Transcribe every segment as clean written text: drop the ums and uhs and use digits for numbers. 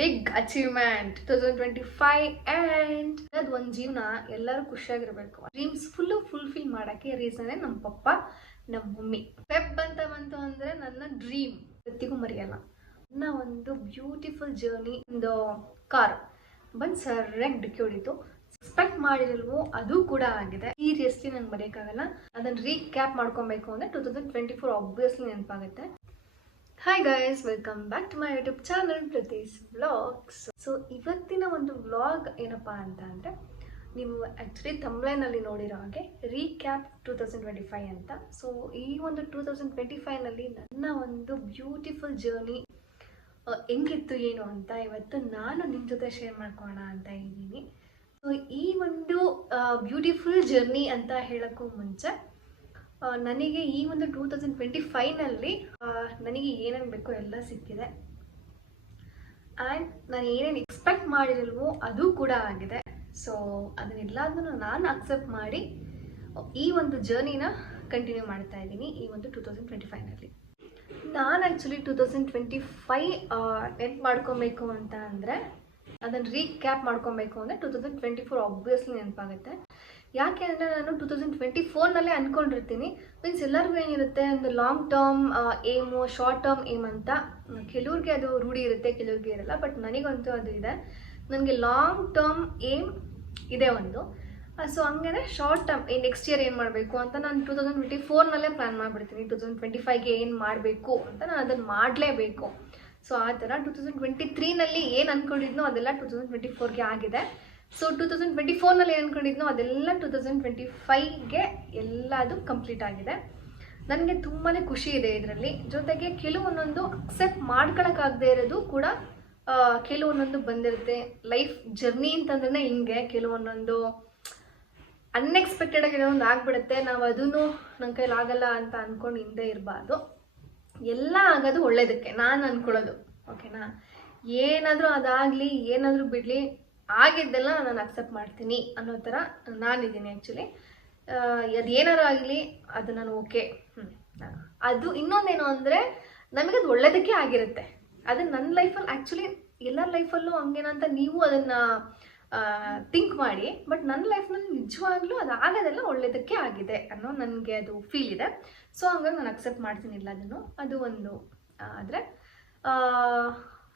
Big achievement 2025 and ಅದು ಒಂದು ಜೀವನ ಎಲ್ಲರೂ ಖುಷಿಯಾಗಿರ್ಬೇಕು. ಡ್ರೀಮ್ಸ್ ಫುಲ್ಫಿಲ್ ಮಾಡೋಕ್ಕೆ ರೀಸನ್ನೇ ನಮ್ಮ ಪಪ್ಪ ನಮ್ಮ ಮಮ್ಮಿ. ಫೆಬ್ ಅಂತ ಬಂತು ಅಂದರೆ ನನ್ನ ಡ್ರೀಮ್ ಇವತ್ತಿಗೂ ಮರೆಯಲ್ಲ. ನನ್ನ ಒಂದು ಬ್ಯೂಟಿಫುಲ್ ಜರ್ನಿ, ಒಂದು ಕಾರ್ ಬಂದು ಸರಿಯಾಗಿ ಡಿಕ್ಕಿ ಹೊಡಿತು. ಎಕ್ಸ್ಪೆಕ್ಟ್ ಮಾಡಿರಲ್ವೋ ಅದು ಕೂಡ ಆಗಿದೆ. ಸೀರಿಯಸ್ಲಿ ನಂಗೆ ಬರೆಯೋಕ್ಕಾಗಲ್ಲ. ಅದನ್ನು ರೀಕ್ಯಾಪ್ ಮಾಡ್ಕೊಬೇಕು ಅಂದರೆ 2024 ಆಬ್ವಿಯಸ್ಲಿ ನೆನಪಾಗುತ್ತೆ. Hi guys, welcome back to my YouTube channel Prathees vlogs. So ಇವತ್ತಿನ ಒಂದು ವ್ಲಾಗ್ ಏನಪ್ಪ ಅಂತ ಅಂದರೆ, ನೀವು ಆ್ಯಕ್ಚುಲಿ ಥಂಬ್ಲೈನಲ್ಲಿ ನೋಡಿರೋ ಹಾಗೆ ರೀಕ್ಯಾಪ್ 2025 ಅಂತ. ಸೊ ಈ ಒಂದು 2025ನಲ್ಲಿ ನನ್ನ ಒಂದು ಬ್ಯೂಟಿಫುಲ್ ಜರ್ನಿ ಹೆಂಗಿತ್ತು ಏನು ಅಂತ ಇವತ್ತು ನಾನು ನಿಮ್ಮ ಜೊತೆ ಶೇರ್ ಮಾಡ್ಕೊಳ್ಳೋಣ ಅಂತ ಇದ್ದೀನಿ. ಸೊ ಈ ಒಂದು ಬ್ಯೂಟಿಫುಲ್ ಜರ್ನಿ ಅಂತ ಹೇಳೋಕ್ಕೂ ಮುಂಚೆ ನನಗೆ ಈ ಒಂದು 2025ನಲ್ಲಿ ನನಗೆ ಏನೇನು ಬೇಕೋ ಎಲ್ಲ ಸಿಕ್ಕಿದೆ. ಆ್ಯಂಡ್ ನಾನು ಏನೇನು ಎಕ್ಸ್ಪೆಕ್ಟ್ ಮಾಡಿರಲ್ವೋ ಅದು ಕೂಡ ಆಗಿದೆ. ಸೊ ಅದನ್ನೆಲ್ಲದನ್ನು ನಾನು ಅಕ್ಸೆಪ್ಟ್ ಮಾಡಿ ಈ ಒಂದು ಜರ್ನಿನ ಕಂಟಿನ್ಯೂ ಮಾಡ್ತಾ ಇದ್ದೀನಿ ಈ ಒಂದು 2025ನಲ್ಲಿ. ನಾನು ಆ್ಯಕ್ಚುಲಿ 2025 ನೆನ್ಪು ಮಾಡ್ಕೊಬೇಕು ಅಂತ ಅಂದರೆ, ಅದನ್ನು ರೀಕ್ಯಾಪ್ ಮಾಡ್ಕೊಬೇಕು ಅಂದರೆ 2024 ಆಬ್ವಿಯಸ್ಲಿ ನೆನಪಾಗುತ್ತೆ. ಯಾಕೆ ಅಂದರೆ ನಾನು 2024ನಲ್ಲೇ ಅಂದ್ಕೊಂಡಿರ್ತೀನಿ. ಮೀನ್ಸ್ ಎಲ್ಲರಿಗೂ ಏನಿರುತ್ತೆ, ಒಂದು long term aim, short term aim ಅಂತ. ಕೆಲವ್ರಿಗೆ ಅದು ರೂಢಿ ಇರುತ್ತೆ, ಕೆಲವ್ರಿಗೆ ಇರಲ್ಲ. ಬಟ್ ನನಗಂತೂ ಅದು ಇದೆ. ನನಗೆ ಲಾಂಗ್ ಟರ್ಮ್ ಏಮ್ ಇದೆ ಒಂದು. ಸೊ ಹಂಗೇ ಶಾರ್ಟ್ ಟರ್ಮ್ ನೆಕ್ಸ್ಟ್ ಇಯರ್ ಏನು ಮಾಡಬೇಕು ಅಂತ ನಾನು 2024ನಲ್ಲೇ ಪ್ಲ್ಯಾನ್ ಮಾಡಿಬಿಡ್ತೀನಿ. 2025ಗೆ ಏನು ಮಾಡಬೇಕು ಅಂತ ನಾನು ಅದನ್ನು ಮಾಡಲೇಬೇಕು. ಸೊ ಆ ಥರ 2023ನಲ್ಲಿ ಏನು ಅಂದ್ಕೊಂಡಿದ್ನೋ ಅದೆಲ್ಲ 2024ಗೆ ಆಗಿದೆ. ಸೊ 2024ನಲ್ಲಿ ಏನು ಅಂದ್ಕೊಂಡಿದ್ನೋ ಅದೆಲ್ಲ 2025ಗೆ ಎಲ್ಲದು ಕಂಪ್ಲೀಟ್ ಆಗಿದೆ. ನನಗೆ ತುಂಬಾ ಖುಷಿ ಇದೆ ಇದರಲ್ಲಿ. ಜೊತೆಗೆ ಕೆಲವೊಂದೊಂದು ಅಕ್ಸೆಪ್ಟ್ ಮಾಡ್ಕೊಳಕ್ಕಾಗದೇ ಇರೋದು ಕೂಡ ಕೆಲವೊಂದೊಂದು ಬಂದಿರುತ್ತೆ. ಲೈಫ್ ಜರ್ನಿ ಅಂತಂದ್ರೆ ಹಿಂಗೆ ಕೆಲವೊಂದೊಂದು ಅನ್ಎಕ್ಸ್ಪೆಕ್ಟೆಡಾಗಿ ಕೆಲವೊಂದು ಆಗಿಬಿಡುತ್ತೆ. ನಾವು ಅದನ್ನು ನನ್ನ ಕೈಲಿ ಆಗಲ್ಲ ಅಂತ ಅಂದ್ಕೊಂಡು ಹಿಂದೆ ಇರಬಾರ್ದು. ಎಲ್ಲ ಆಗೋದು ಒಳ್ಳೇದಕ್ಕೆ ನಾನು ಅಂದ್ಕೊಳ್ಳೋದು. ಓಕೆನಾ? ಏನಾದರೂ ಅದಾಗಲಿ ಏನಾದರೂ ಬಿಡಲಿ, ಆಗಿದ್ದೆಲ್ಲ ನಾನು ಅಕ್ಸೆಪ್ಟ್ ಮಾಡ್ತೀನಿ ಅನ್ನೋ ಥರ ನಾನಿದ್ದೀನಿ ಆ್ಯಕ್ಚುಲಿ. ಅದು ಏನಾರು ಆಗಲಿ ಅದು ನಾನು ಓಕೆ. ಅದು ಇನ್ನೊಂದೇನು ಅಂದರೆ, ನಮಗದು ಒಳ್ಳೇದಕ್ಕೆ ಆಗಿರುತ್ತೆ. ಅದು ನನ್ನ ಲೈಫಲ್ಲಿ ಆ್ಯಕ್ಚುಲಿ ಎಲ್ಲರ ಲೈಫಲ್ಲೂ ಹಂಗೇನಂತ ನೀವು ಅದನ್ನು ಥಿಂಕ್ ಮಾಡಿ. ಬಟ್ ನನ್ನ ಲೈಫ್ನಲ್ಲಿ ನಿಜವಾಗ್ಲೂ ಅದು ಆಗೋದೆಲ್ಲ ಒಳ್ಳೇದಕ್ಕೆ ಆಗಿದೆ ಅನ್ನೋ ನನಗೆ ಅದು ಫೀಲ್ ಇದೆ. ಸೊ ಹಂಗಾಗಿ ನಾನು ಅಕ್ಸೆಪ್ಟ್ ಮಾಡ್ತೀನಿಲ್ಲ ಅದನ್ನು. ಅದು ಒಂದು. ಆದರೆ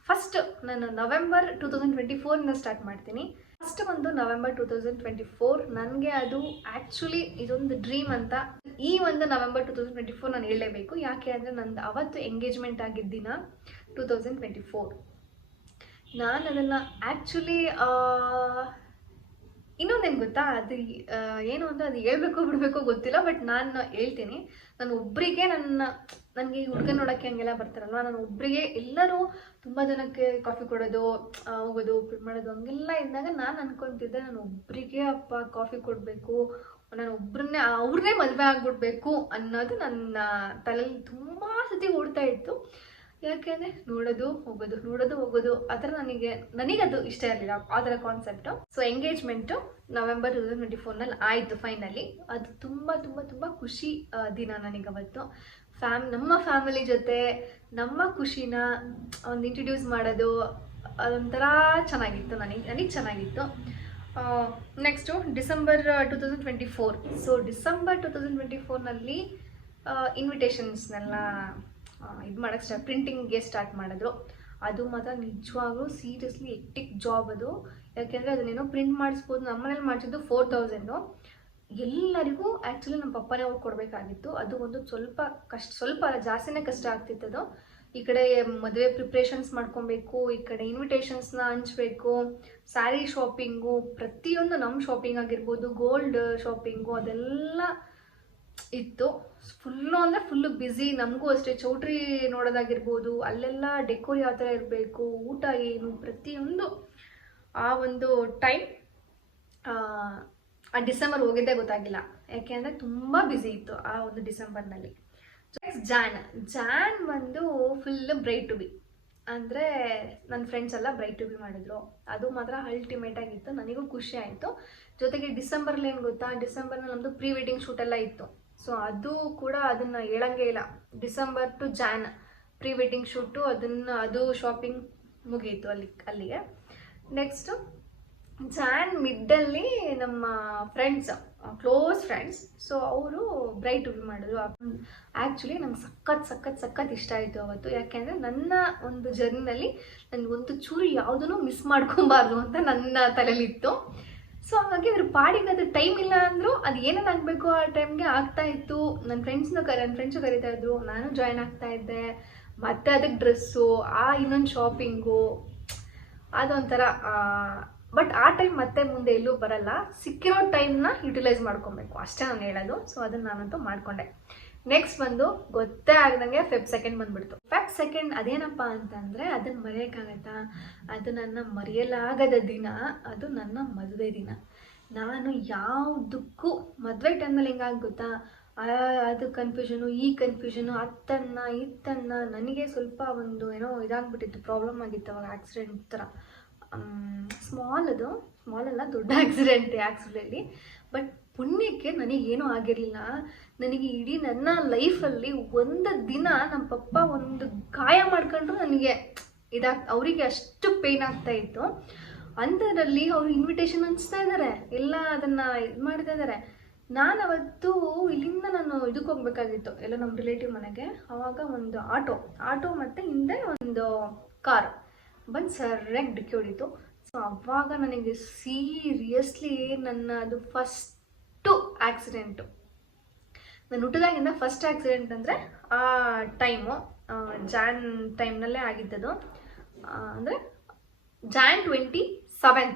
ಫಸ್ಟ್ ನಾನು ನವೆಂಬರ್ 2024 ಸ್ಟಾರ್ಟ್ ಮಾಡ್ತೀನಿ. ಫಸ್ಟ್ ಒಂದು ನವೆಂಬರ್ 2024 ನನಗೆ ಅದು ಆ್ಯಕ್ಚುಲಿ ಇದೊಂದು ಡ್ರೀಮ್ ಅಂತ. ಈ ಒಂದು ನವೆಂಬರ್ 2024 ನಾನು ಹೇಳಲೇಬೇಕು. ಯಾಕೆ ಅಂದರೆ ನಂದು ಅವತ್ತು ಎಂಗೇಜ್ಮೆಂಟ್ ಆಗಿದ್ದ ದಿನ 2024. ನಾನು ಅದನ್ನು ಆ್ಯಕ್ಚುಲಿ ಇನ್ನೊಂದೇನು ಗೊತ್ತಾ, ಅದು ಏನು ಅಂದರೆ ಅದು ಹೇಳ್ಬೇಕು ಬಿಡಬೇಕು ಗೊತ್ತಿಲ್ಲ. ಬಟ್ ನಾನು ಹೇಳ್ತೀನಿ. ನಾನು ಒಬ್ಬರಿಗೆ ನನಗೆ ಈ ಹುಡುಗನ ನೋಡೋಕ್ಕೆ ಹಂಗೆಲ್ಲ ಬರ್ತಾರಲ್ವ, ನಾನು ಒಬ್ಬರಿಗೆ ಎಲ್ಲರೂ ತುಂಬ ಜನಕ್ಕೆ ಕಾಫಿ ಕೊಡೋದು, ಹೋಗೋದು, ಪಿಡ್ ಮಾಡೋದು ಹಂಗೆಲ್ಲ ಇದ್ದಾಗ ನಾನು ಅಂದ್ಕೊತಿದ್ದೆ, ನಾನು ಒಬ್ಬರಿಗೆ ಅಪ್ಪ ಕಾಫಿ ಕೊಡಬೇಕು, ನಾನು ಒಬ್ಬರನ್ನೇ ಅವ್ರನ್ನೇ ಮದುವೆ ಆಗಿಬಿಡ್ಬೇಕು ಅನ್ನೋದು ನನ್ನ ತಲೆಯಲ್ಲಿ ತುಂಬ ಸತಿ ಓಡ್ತಾ ಇತ್ತು. ಯಾಕೆಂದರೆ ನೋಡೋದು ಹೋಗೋದು ಆ ಥರ ನನಗದು ಇಷ್ಟ ಇರಲಿಲ್ಲ, ಆ ಥರ ಕಾನ್ಸೆಪ್ಟು. ಸೊ ಎಂಗೇಜ್ಮೆಂಟು ನವೆಂಬರ್ 2024ನಲ್ಲಿ ಆಯಿತು ಫೈನಲಿ. ಅದು ತುಂಬ ತುಂಬ ತುಂಬ ಖುಷಿ ದಿನ ನನಗವತ್ತು. ನಮ್ಮ ಫ್ಯಾಮಿಲಿ ಜೊತೆ ನಮ್ಮ ಖುಷಿನ ಒಂದು ಇಂಟ್ರಡ್ಯೂಸ್ ಮಾಡೋದು ಅದೊಂಥರ ಚೆನ್ನಾಗಿತ್ತು. ನನಗೆ ಚೆನ್ನಾಗಿತ್ತು. Next December 2024. ಸೊ ಡಿಸೆಂಬರ್ 2024ನಲ್ಲಿ ಇನ್ವಿಟೇಷನ್ಸ್ನೆಲ್ಲ ಇದು ಮಾಡೋಕ್ಕೆ ಪ್ರಿಂಟಿಂಗ್ಗೆ ಸ್ಟಾರ್ಟ್ ಮಾಡಿದ್ರು. ಅದು ಮಾತ್ರ ನಿಜವಾಗ್ಲೂ ಸೀರಿಯಸ್ಲಿ ಎಕ್ಟಿಕ್ ಜಾಬ್ ಅದು. ಯಾಕೆಂದರೆ ಅದನ್ನೇನೋ ಪ್ರಿಂಟ್ ಮಾಡಿಸ್ಬೋದು. ನಮ್ಮ ಮನೇಲಿ ಮಾಡಿಸಿದ್ದು 4000. ಎಲ್ಲರಿಗೂ ಆ್ಯಕ್ಚುಲಿ ನಮ್ಮ ಪಪ್ಪನೇ ಹೋಗಿ ಕೊಡಬೇಕಾಗಿತ್ತು. ಅದು ಒಂದು ಸ್ವಲ್ಪ ಅಲ್ಲ, ಜಾಸ್ತಿನೇ ಕಷ್ಟ ಆಗ್ತಿತ್ತು ಅದು. ಈ ಕಡೆ ಮದುವೆ ಪ್ರಿಪ್ರೇಷನ್ಸ್ ಮಾಡ್ಕೊಬೇಕು, ಈ ಕಡೆ ಇನ್ವಿಟೇಷನ್ಸ್ನ ಹಂಚಬೇಕು, ಸ್ಯಾರಿ ಶಾಪಿಂಗು, ಪ್ರತಿಯೊಂದು ನಮ್ಮ ಶಾಪಿಂಗ್ ಆಗಿರ್ಬೋದು, ಗೋಲ್ಡ್ ಶಾಪಿಂಗು ಅದೆಲ್ಲ ಇತ್ತು. ಫುಲ್ಲು ಅಂದರೆ ಫುಲ್ಲು ಬ್ಯುಸಿ. ನಮಗೂ ಅಷ್ಟೇ ಚೌಟ್ರಿ ನೋಡೋದಾಗಿರ್ಬೋದು, ಅಲ್ಲೆಲ್ಲ ಡೆಕೋರ್ ಯಾವ ಥರ ಇರಬೇಕು, ಊಟ ಏನು, ಪ್ರತಿಯೊಂದು ಆ ಒಂದು ಟೈಮ್ ಆ ಡಿಸೆಂಬರ್ ಹೋಗಿದ್ದೇ ಗೊತ್ತಾಗಿಲ್ಲ. ಯಾಕೆ ಅಂದರೆ ತುಂಬ ಬ್ಯುಸಿ ಇತ್ತು ಆ ಒಂದು ಡಿಸೆಂಬರ್ನಲ್ಲಿ. ನೆಕ್ಸ್ಟ್ ಜಾನ್ ಬಂದು ಫುಲ್ ಬ್ರೈಟ್ ಟು ಬಿ. ಅಂದರೆ ನನ್ನ ಫ್ರೆಂಡ್ಸ್ ಎಲ್ಲ ಬ್ರೈಟ್ ಟು ಬಿ ಮಾಡಿದ್ರು. ಅದು ಮಾತ್ರ ಅಲ್ಟಿಮೇಟ್ ಆಗಿತ್ತು. ನನಗೂ ಖುಷಿ ಆಯಿತು. ಜೊತೆಗೆ ಡಿಸೆಂಬರ್ಲಿ ಏನು ಗೊತ್ತಾ, ಡಿಸೆಂಬರ್ನಲ್ಲಿ ನಮ್ಮದು ಪ್ರೀ ವೆಡ್ಡಿಂಗ್ ಶೂಟೆಲ್ಲ ಇತ್ತು. ಸೊ ಅದು ಕೂಡ ಅದನ್ನು ಹೇಳಂಗೇ ಇಲ್ಲ. December to Jan pre wedding shoot, ಅದು ಶಾಪಿಂಗ್ ಮುಗೀತು ಅಲ್ಲಿಗೆ. ನೆಕ್ಸ್ಟು ಜಾನ್ ಮಿಡ್ಡಲ್ಲಿ ನಮ್ಮ ಫ್ರೆಂಡ್ಸ್, ಕ್ಲೋಸ್ ಫ್ರೆಂಡ್ಸ್, ಸೊ ಅವರು ಬ್ರೈಟ್ ರಿವ್ಯೂ ಮಾಡಿದ್ರು. ಆ್ಯಕ್ಚುಲಿ ನಂಗೆ ಸಖತ್ ಇಷ್ಟ ಆಯಿತು ಅವತ್ತು. ಯಾಕೆಂದರೆ ನನ್ನ ಒಂದು ಜರ್ನಿನಲ್ಲಿ ನನಗೆ ಒಂದು ಚೂರು ಯಾವುದೂ ಮಿಸ್ ಮಾಡ್ಕೊಬಾರ್ದು ಅಂತ ನನ್ನ ತಲೆಯಲ್ಲಿತ್ತು. ಸೊ ಹಾಗಾಗಿ ಅದ್ರ ಪಾಡಿಗೆ ಅದು ಟೈಮ್ ಇಲ್ಲ ಅಂದರೂ ಅದು ಏನೇನು ಆಗಬೇಕು ಆ ಟೈಮ್ಗೆ ಆಗ್ತಾ ಇತ್ತು. ನನ್ನ ಫ್ರೆಂಡ್ಸು ಕರೀತಾ ಇದ್ರು, ನಾನು ಜಾಯ್ನ್ ಆಗ್ತಾ ಇದ್ದೆ. ಮತ್ತು ಅದಕ್ಕೆ ಡ್ರೆಸ್ಸು, ಇನ್ನೊಂದು ಶಾಪಿಂಗು, ಅದೊಂಥರ. ಬಟ್ ಆ ಟೈಮ್ ಮತ್ತೆ ಮುಂದೆ ಎಲ್ಲೂ ಬರಲ್ಲ. ಸಿಕ್ಕಿರೋ ಟೈಮ್ನ ಯುಟಿಲೈಸ್ ಮಾಡ್ಕೊಬೇಕು ಅಷ್ಟೇ ನಾನು ಹೇಳೋದು. ಸೊ ಅದನ್ನು ನಾನಂತೂ ಮಾಡಿಕೊಂಡೆ. ನೆಕ್ಸ್ಟ್ ಬಂದು ಗೊತ್ತೇ ಆಗ್ದಂಗೆ Feb 2 ಬಂದುಬಿಡ್ತು. Feb 2 ಅದೇನಪ್ಪ ಅಂತಂದರೆ ಅದನ್ನು ಮರೆಯೋಕ್ಕಾಗತ್ತಾ? ಅದು ನನ್ನ ಮರೆಯಲಾಗದ ದಿನ. ಅದು ನನ್ನ ಮದುವೆ ದಿನ. ನಾನು ಯಾವುದಕ್ಕೂ ಮದುವೆ ಟೈಮಲ್ಲಿ ಹೆಂಗಾಗಿ ಗೊತ್ತಾ, ಅದು ಕನ್ಫ್ಯೂಷನು, ಈ ಕನ್ಫ್ಯೂಷನು, ಇತ್ತನ್ನ ನನಗೆ ಸ್ವಲ್ಪ ಒಂದು ಏನೋ ಇದಾಗ್ಬಿಟ್ಟಿತ್ತು, ಪ್ರಾಬ್ಲಮ್ ಆಗಿತ್ತು ಅವಾಗ. ಆಕ್ಸಿಡೆಂಟ್ ಥರ ಸ್ಮಾಲ್ ಅಲ್ಲ, ದೊಡ್ಡ ಆಕ್ಸಿಡೆಂಟಲ್ಲಿ. ಬಟ್ ಪುಣ್ಯಕ್ಕೆ ನನಗೇನೂ ಆಗಿರಲಿಲ್ಲ. ನನಗೆ ಇಡೀ ನನ್ನ ಲೈಫಲ್ಲಿ ಒಂದು ದಿನ ನಮ್ಮ ಪಪ್ಪ ಒಂದು ಗಾಯ ಮಾಡ್ಕೊಂಡ್ರು ನನಗೆ ಅವರಿಗೆ ಅಷ್ಟು ಪೇಯ್ನ್ ಆಗ್ತಾ ಇತ್ತು. ಅಂಥದ್ರಲ್ಲಿ ಅವರು ಇನ್ವಿಟೇಷನ್ ಹಂಚ್ತಾ ಇದ್ದಾರೆ, ಎಲ್ಲ ಅದನ್ನು ಇದು ಮಾಡ್ತಾ ಇದ್ದಾರೆ. ನಾನು ಅವತ್ತು ಇಲ್ಲಿಂದ ನಾನು ಇದಕ್ಕೆ ಹೋಗ್ಬೇಕಾಗಿತ್ತು, ಎಲ್ಲ ನಮ್ಮ ರಿಲೇಟಿವ್ ಮನೆಗೆ. ಆವಾಗ ಒಂದು ಆಟೋ ಮತ್ತು ಹಿಂದೆ ಒಂದು ಕಾರ್ ಬಂದು ಸರಿಯಾಗಿ ಡಿಕ್ಕಿ ಹೊಡಿತು. ಸೊ ಅವಾಗ ನನಗೆ ಸೀರಿಯಸ್ಲಿ ಅದು ಫಸ್ಟು ಆಕ್ಸಿಡೆಂಟು. ನಾನು ಹುಟ್ಟಿದಾಗಿಂದ ಫಸ್ಟ್ ಆಕ್ಸಿಡೆಂಟ್ ಅಂದರೆ ಆ ಟೈಮು ಜಾನ್ ಟೈಮ್ನಲ್ಲೇ ಆಗಿದ್ದದು. ಅಂದರೆ ಜಾನ್ 27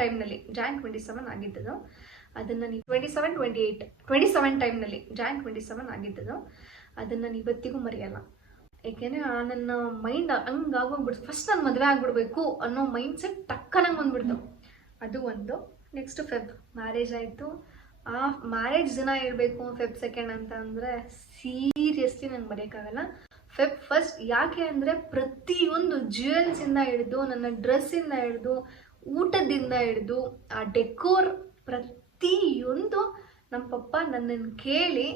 ಟೈಮ್ನಲ್ಲಿ, ಜಾನ್ 27 ಆಗಿದ್ದದು. ಅದನ್ನು ನೀವು 27 ಟೈಮ್ನಲ್ಲಿ ಜಾನ್ 27 ಆಗಿದ್ದದು. ಅದನ್ನು ನಾನು ಇವತ್ತಿಗೂ ಮರೆಯಲ್ಲ. ಏಕೆಂದರೆ ನನ್ನ ಮೈಂಡ್ ಹಂಗಾಗೋಗ್ಬಿಡ್ತು. ಫಸ್ಟ್ ನಾನು ಮದುವೆ ಆಗಿಬಿಡ್ಬೇಕು ಅನ್ನೋ ಮೈಂಡ್ ಸೆಟ್ ಟಕ್ಕನಂಗೆ ಬಂದುಬಿಡ್ತು. ಅದು ಒಂದು. ನೆಕ್ಸ್ಟು Feb ಮ್ಯಾರೇಜ್ ಆಯಿತು. ಆ ಮ್ಯಾರೇಜ್ ದಿನ ಹೇಳ್ಬೇಕು Feb 2 ಅಂತ ಅಂದರೆ ಸೀರಿಯಸ್ಲಿ ನಂಗೆ ಮರೆಯೋಕ್ಕಾಗಲ್ಲ. Feb 1 ಯಾಕೆ ಅಂದರೆ ಪ್ರತಿಯೊಂದು ಜ್ಯುವೆಲ್ಸಿಂದ ಹಿಡಿದು, ನನ್ನ ಡ್ರೆಸ್ಸಿಂದ ಹಿಡಿದು, ಊಟದಿಂದ ಹಿಡಿದು, ಆ ಡೆಕೋರ್ ಪ್ರತಿಯೊಂದು ನಮ್ಮ ಪಪ್ಪ ನನ್ನನ್ನು ಕೇಳಿ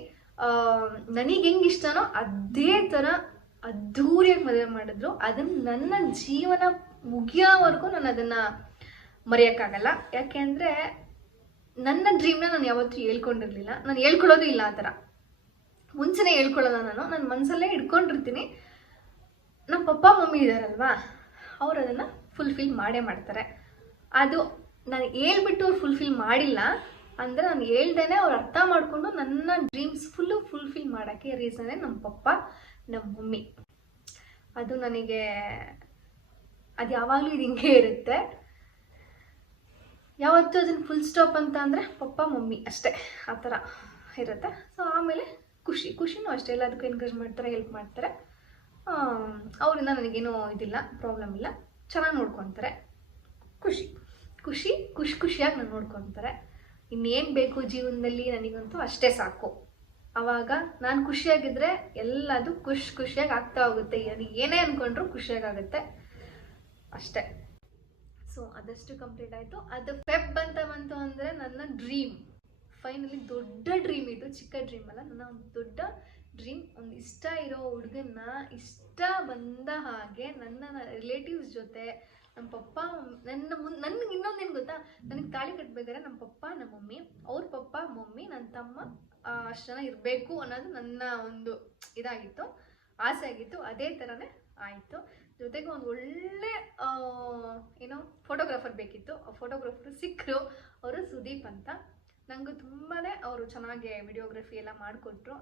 ನನಗೆ ಹೆಂಗೆ ಇಷ್ಟನೋ ಅದೇ ಥರ ಅದ್ಧೂರಿಯಾಗಿ ಮದುವೆ ಮಾಡಿದ್ರು. ಅದನ್ನು ನನ್ನ ಜೀವನ ಮುಗಿಯೋವರೆಗೂ ನಾನು ಅದನ್ನು ಮರೆಯೋಕ್ಕಾಗಲ್ಲ. ಯಾಕೆ ಅಂದರೆ ನನ್ನ ಡ್ರೀಮ್ನ ನಾನು ಯಾವತ್ತೂ ಹೇಳ್ಕೊಂಡಿರಲಿಲ್ಲ, ನಾನು ಹೇಳ್ಕೊಳ್ಳೋದು ಇಲ್ಲ. ಆ ಥರ ಮುಂಚೆನೇ ಹೇಳ್ಕೊಳ್ಳೋಲ್ಲ, ನನ್ನ ಮನಸ್ಸಲ್ಲೇ ಇಟ್ಕೊಂಡಿರ್ತೀನಿ. ನಮ್ಮ ಪಪ್ಪ ಮಮ್ಮಿ ಇದ್ದಾರಲ್ವಾ, ಅವ್ರು ಅದನ್ನು ಫುಲ್ಫಿಲ್ ಮಾಡೇ ಮಾಡ್ತಾರೆ. ಅದು ನಾನು ಹೇಳ್ಬಿಟ್ಟು ಅವ್ರು ಫುಲ್ಫಿಲ್ ಮಾಡಿಲ್ಲ ಅಂದರೆ, ನಾನು ಹೇಳ್ದೇನೆ ಅವ್ರು ಅರ್ಥ ಮಾಡಿಕೊಂಡು ನನ್ನ ಡ್ರೀಮ್ಸ್ ಫುಲ್ಫಿಲ್ ಮಾಡೋಕ್ಕೆ ರೀಸನ್ನೇ ನಮ್ಮ ಪಪ್ಪ, ನಮ್ಮ ಮಮ್ಮಿ. ಅದು ನನಗೆ ಅದು ಯಾವಾಗಲೂ ಇದು ಹಿಂಗೆ ಇರುತ್ತೆ. ಯಾವತ್ತೂ ಅದನ್ನು ಫುಲ್ ಸ್ಟಾಪ್ ಅಂತ ಅಂದರೆ ಪಪ್ಪ ಮಮ್ಮಿ ಅಷ್ಟೇ, ಆ ಥರ ಇರುತ್ತೆ. ಸೊ ಆಮೇಲೆ ಖುಷಿನೂ ಅಷ್ಟೇ, ಎಲ್ಲದಕ್ಕೂ ಎನ್ಕರೇಜ್ ಮಾಡ್ತಾರೆ, ಹೆಲ್ಪ್ ಮಾಡ್ತಾರೆ. ಅವರಿಂದ ನನಗೇನೂ ಇದಿಲ್ಲ, ಪ್ರಾಬ್ಲಮ್ ಇಲ್ಲ, ಚೆನ್ನಾಗಿ ನೋಡ್ಕೊತಾರೆ. ಖುಷಿಯಾಗಿ ನಾನು ನೋಡ್ಕೊತಾರೆ. ಇನ್ನೇನು ಬೇಕು ಜೀವನದಲ್ಲಿ ನನಗಂತೂ ಅಷ್ಟೇ ಸಾಕು. ಆವಾಗ ನಾನು ಖುಷಿಯಾಗಿದ್ದರೆ ಎಲ್ಲದು ಖುಷಿಯಾಗಿ ಆಗ್ತಾ ಹೋಗುತ್ತೆ. ಅದು ಏನೇ ಅಂದ್ಕೊಂಡ್ರು ಖುಷಿಯಾಗುತ್ತೆ ಅಷ್ಟೇ. ಸೊ ಅದಷ್ಟು ಕಂಪ್ಲೀಟ್ ಆಯಿತು. ಅದು Feb ಅಂತ ಬಂತು ಅಂದರೆ ನನ್ನ ಡ್ರೀಮ್ ಫೈನಲಿ ದೊಡ್ಡ ಡ್ರೀಮ್ ಇದು, ಚಿಕ್ಕ ಡ್ರೀಮ್ ಅಲ್ಲ. ನನ್ನ ಒಂದು ದೊಡ್ಡ ಡ್ರೀಮ್, ಒಂದು ಇಷ್ಟ ಇರೋ ಹುಡುಗನ್ನ ಇಷ್ಟ ಬಂದ ಹಾಗೆ ನನ್ನ ರಿಲೇಟಿವ್ಸ್ ಜೊತೆ, ನಮ್ಮ ಪಪ್ಪ ನನಗೆ ಇನ್ನೊಂದೇನು ಗೊತ್ತಾ, ನನಗೆ ತಾಳಿ ಕಟ್ಟಬೇಕಾದ್ರೆ ನಮ್ಮ ಪಪ್ಪ ನಮ್ಮ ಮಮ್ಮಿ, ಅವ್ರ ಪಪ್ಪ ಮಮ್ಮಿ, ನನ್ನ ತಮ್ಮ ಅಷ್ಟು ಜನ ಇರಬೇಕು ಅನ್ನೋದು ನನ್ನ ಒಂದು ಇದಾಗಿತ್ತು, ಆಸೆ ಆಗಿತ್ತು. ಅದೇ ಥರನೇ ಆಯಿತು. ಜೊತೆಗೆ ಒಂದು ಒಳ್ಳೆ ಏನೋ ಫೋಟೋಗ್ರಾಫರ್ ಬೇಕಿತ್ತು. ಆ ಫೋಟೋಗ್ರಾಫರ್ ಸಿಕ್ಕರು, ಅವರು ಸುದೀಪ್ ಅಂತ. ನನಗೂ ತುಂಬಾ ಅವರು ಚೆನ್ನಾಗಿ ವಿಡಿಯೋಗ್ರಫಿ ಎಲ್ಲ ಮಾಡಿಕೊಟ್ರು,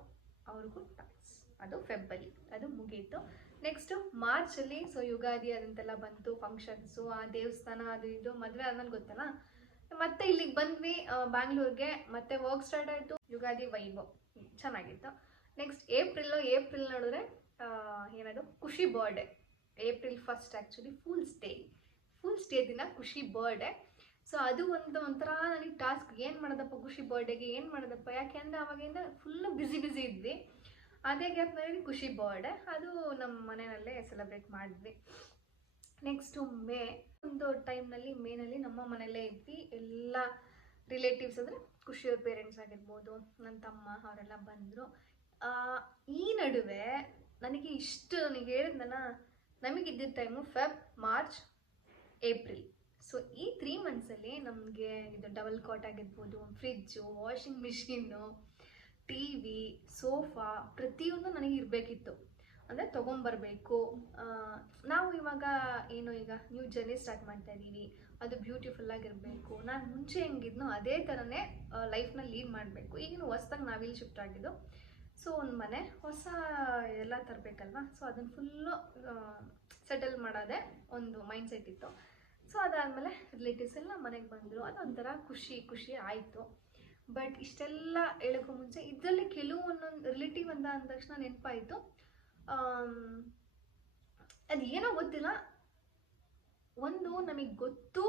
ಅವ್ರಿಗೂ ಥ್ಯಾಂಕ್ಸ್. ಅದು ಫೆಬ್ಬಲ್ಲಿ ಅದು ಮುಗೀತು. ನೆಕ್ಸ್ಟು ಮಾರ್ಚಲ್ಲಿ ಸೊ ಯುಗಾದಿ ಅದಂತೆಲ್ಲ ಬಂತು, ಫಂಕ್ಷನ್ಸು, ಆ ದೇವಸ್ಥಾನ ಅದು ಇದು. ಮದುವೆ ಆದ್ಮೇಲೆ ಗೊತ್ತಲ್ಲ, ಮತ್ತೆ ಇಲ್ಲಿಗೆ ಬಂದ್ವಿ ಬ್ಯಾಂಗ್ಳೂರ್ಗೆ, ಮತ್ತೆ ವರ್ಕ್ ಸ್ಟಾರ್ಟ್ ಆಯಿತು. ಯುಗಾದಿ ವೈಭವ್ ಚೆನ್ನಾಗಿತ್ತು. ನೆಕ್ಸ್ಟ್ ಏಪ್ರಿಲ್ ನೋಡಿದ್ರೆ ಏನದು ಖುಷಿ birthday. April 1 actually full stay ದಿನ ಖುಷಿ ಬರ್ಡೇ. ಸೊ ಅದು ಒಂಥರ ನನಗೆ ಟಾಸ್ಕ್, ಏನು ಮಾಡೋದಪ್ಪ ಖುಷಿ ಬರ್ಡೇಗೆ, ಏನು ಮಾಡೋದಪ್ಪ, ಯಾಕೆ ಅಂದರೆ ಅವಾಗಿಂದ ಫುಲ್ಲು ಬ್ಯುಸಿ ಇದ್ವಿ. ಅದೇ ಗ್ಯಾಪ್ನಲ್ಲಿ ಖುಷಿ ಬರ್ಡೇ ಅದು ನಮ್ಮ ಮನೆಯಲ್ಲೇ ಸೆಲೆಬ್ರೇಟ್ ಮಾಡಿದ್ವಿ. ನೆಕ್ಸ್ಟು ಒಂದು ಟೈಮ್ನಲ್ಲಿ ಮೇನಲ್ಲಿ ನಮ್ಮ ಮನೆಯಲ್ಲೇ ಇದ್ವಿ. ಎಲ್ಲ ರಿಲೇಟಿವ್ಸ್ ಅಂದರೆ ಖುಷಿಯವ್ರ ಪೇರೆಂಟ್ಸ್ ಆಗಿರ್ಬೋದು, ನನ್ನ ತಮ್ಮ ಅವರೆಲ್ಲ ಬಂದರು. ಈ ನಡುವೆ ನನಗೆ ಹೇಳಿದ್ನಲ್ಲ, ನಮಗಿದ್ದಿದ್ದ time Feb, March, April. So ಈ 3 ಮಂತ್ಸಲ್ಲಿ ನಮಗೆ ಇದು ಡಬಲ್ ಕಾಟ್ ಆಗಿರ್ಬೋದು, fridge, washing machine, T V, sofa ಪ್ರತಿಯೊಂದು ನನಗೆ ಇರಬೇಕಿತ್ತು. ಅಂದರೆ ತೊಗೊಂಬರಬೇಕು. ನಾವು ಇವಾಗ ಏನು ಈಗ ನ್ಯೂ ಜರ್ನಿ ಸ್ಟಾರ್ಟ್ ಮಾಡ್ತಾ ಇದ್ದೀವಿ, ಅದು ಬ್ಯೂಟಿಫುಲ್ಲಾಗಿರಬೇಕು. ನಾನು ಮುಂಚೆ ಹೆಂಗಿದ್ನೋ ಅದೇ ಥರನೇ ಲೈಫ್ನ ಲೀಡ್ ಮಾಡಬೇಕು. ಈಗಿನ ಹೊಸ್ದಾಗಿ ನಾವಿಲ್ಲಿ ಶಿಫ್ಟ್ ಆಗಿದ್ದು. ಸೊ ಒಂದು ಮನೆ ಹೊಸ ಎಲ್ಲ ತರಬೇಕಲ್ವ. ಸೊ ಅದನ್ನು ಫುಲ್ಲು ಸೆಟಲ್ ಮಾಡೋದೇ ಒಂದು ಮೈಂಡ್ಸೆಟ್ ಇತ್ತು. ಸೊ ಅದಾದಮೇಲೆ ರಿಲೇಟಿವ್ಸ್ ಎಲ್ಲ ಮನೆಗೆ ಬಂದರು. ಅದೊಂಥರ ಖುಷಿ ಆಯಿತು. ಬಟ್ ಇಷ್ಟೆಲ್ಲ ಹೇಳೋಕ್ಕೂ ಮುಂಚೆ ಇದರಲ್ಲಿ ಒಂದೊಂದು ರಿಲೇಟಿವ್ ಅಂದ ತಕ್ಷಣ ನೆನಪಾಯಿತು, ಅದು ಏನೋ ಗೊತ್ತಿಲ್ಲ, ಒಂದು ನಮಗೆ ಗೊತ್ತು